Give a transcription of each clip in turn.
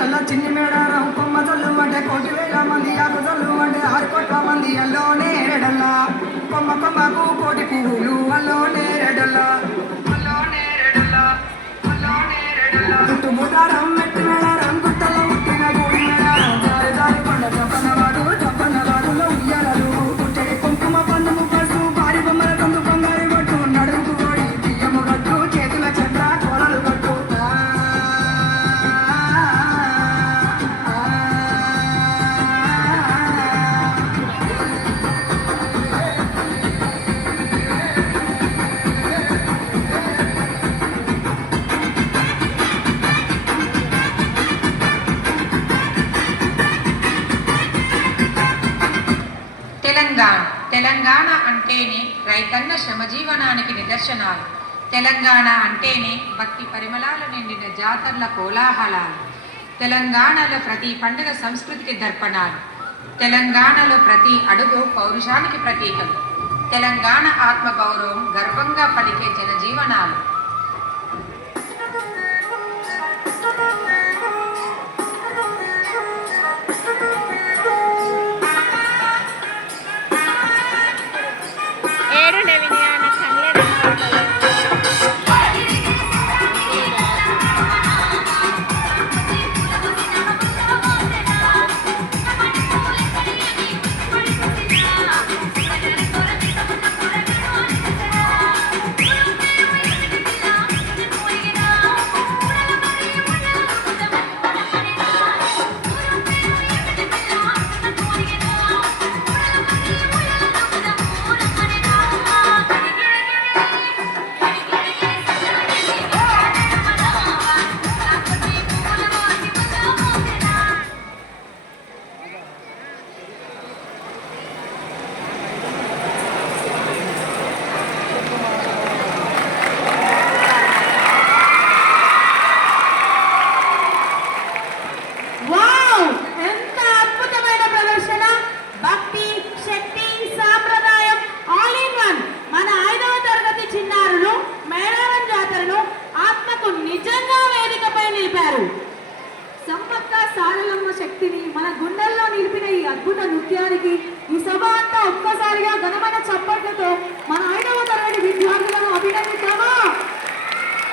కళ్ళ చిన్ని మేడారం కొమ్మ జల్లు అంటే 1,000 మంది ఆకు జల్లు అంటే 6 కోట్ల మంది అల్లోనే రెడల్లా కొమ్మ కొమ్మకు కోటి పువ్వులు అల్లోనే రెడల్లా చుట్టుముటారం మెట్టి మేడారం గుట్టలో పుట్టిన గుడి మేడారం జారి జారి కొండ చప్పనవాడులో ఉయ్యాలలు పుట్టడి కుంకుమ పందుము పట్టు భారీ బొమ్మల తందు బంగారు పట్టు నడుముకు కోడి బియ్యము గట్టు చేతుల చంద్ర కోరలు కట్టు తెలంగాణ అంటేనే రైతన్న శ్రమజీవనానికి నిదర్శనాలు. తెలంగాణ అంటేనే భక్తి పరిమళాలు నిండిన జాతరల కోలాహలాలు. తెలంగాణలో ప్రతి పండుగ సంస్కృతికి దర్పణాలు. తెలంగాణలో ప్రతి అడుగు పౌరుషానికి ప్రతీకలు. తెలంగాణ ఆత్మగౌరవం గర్వంగా పలికే జనజీవనాలు. సమ్మక్క సారలమ్మ శక్తిని మన గుండెల్లో నిలిపిన ఈ అద్భుత నృత్యానికి ఈ సభ అంతా ఒక్కసారిగా ఘనమైన చప్పట్లతో మన 5వ తరగతి విద్యార్థులను అభినందిద్దామా?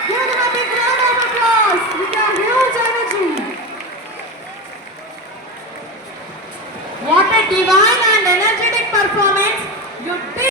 Give them a big round of applause with their huge energy. What a divine and energetic performance you did.